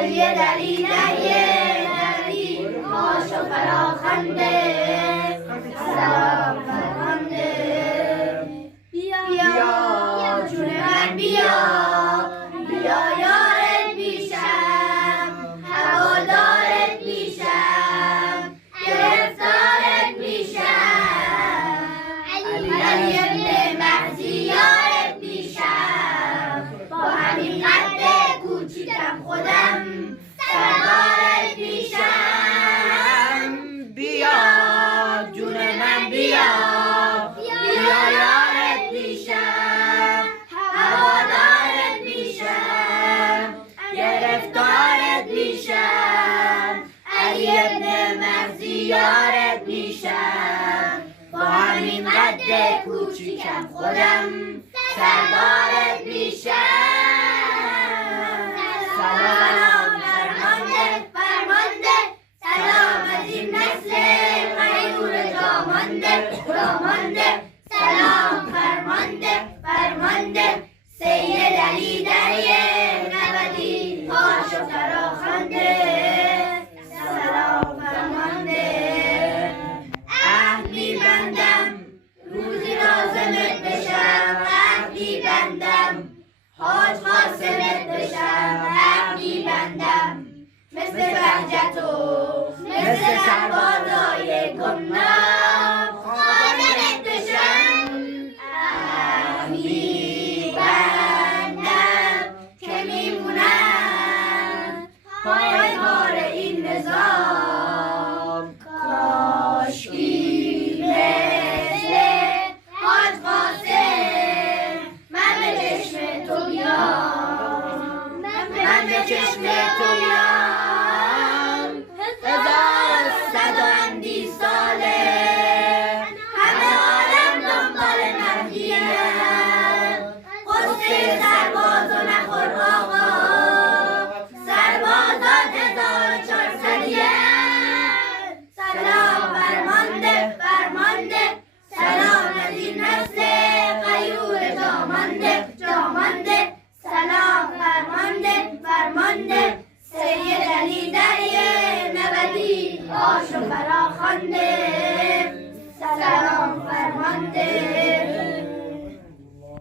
سید علی دری هاش و فراخنده سلام فرمانده بیا جون من بیا یارت میشم هوادارت میشم گرفتارت میشم علی ابن مهدی یارت میشم با همین قد کوچیکم خودم سردارت میشم بیا جون من بیا یارت میشم هوادارت میشم گرفتارت میشم علی ابن مهدی یارت میشم با همین قد کوچیکم خودم سردارت میشم سلام فرمانده سلام از این نسل غیور جامانده سلام فرمانده سید علی دری نبدی پاش و فراخنده سلام فرمانده عهد میبندم روزی لازمت بشم عهد میبندم حاج قاسمت بشم عهد میبندم مثل بهجت و مثل سربازای گمنام خادمت بشم عهد میبندم که میمونم پایدار این نظام کاشکی مثل حاج قاسم من به چشم تو بیام هزار صد و اندی ساله همه عالم دنبال مهدیم قصه سرباز و نخور آقا سربازان 1400 سلام فرمانده سلام از این نسل غیور جامانده سلام فرمانده سید علی دری نبدی آش و فراخنده سلام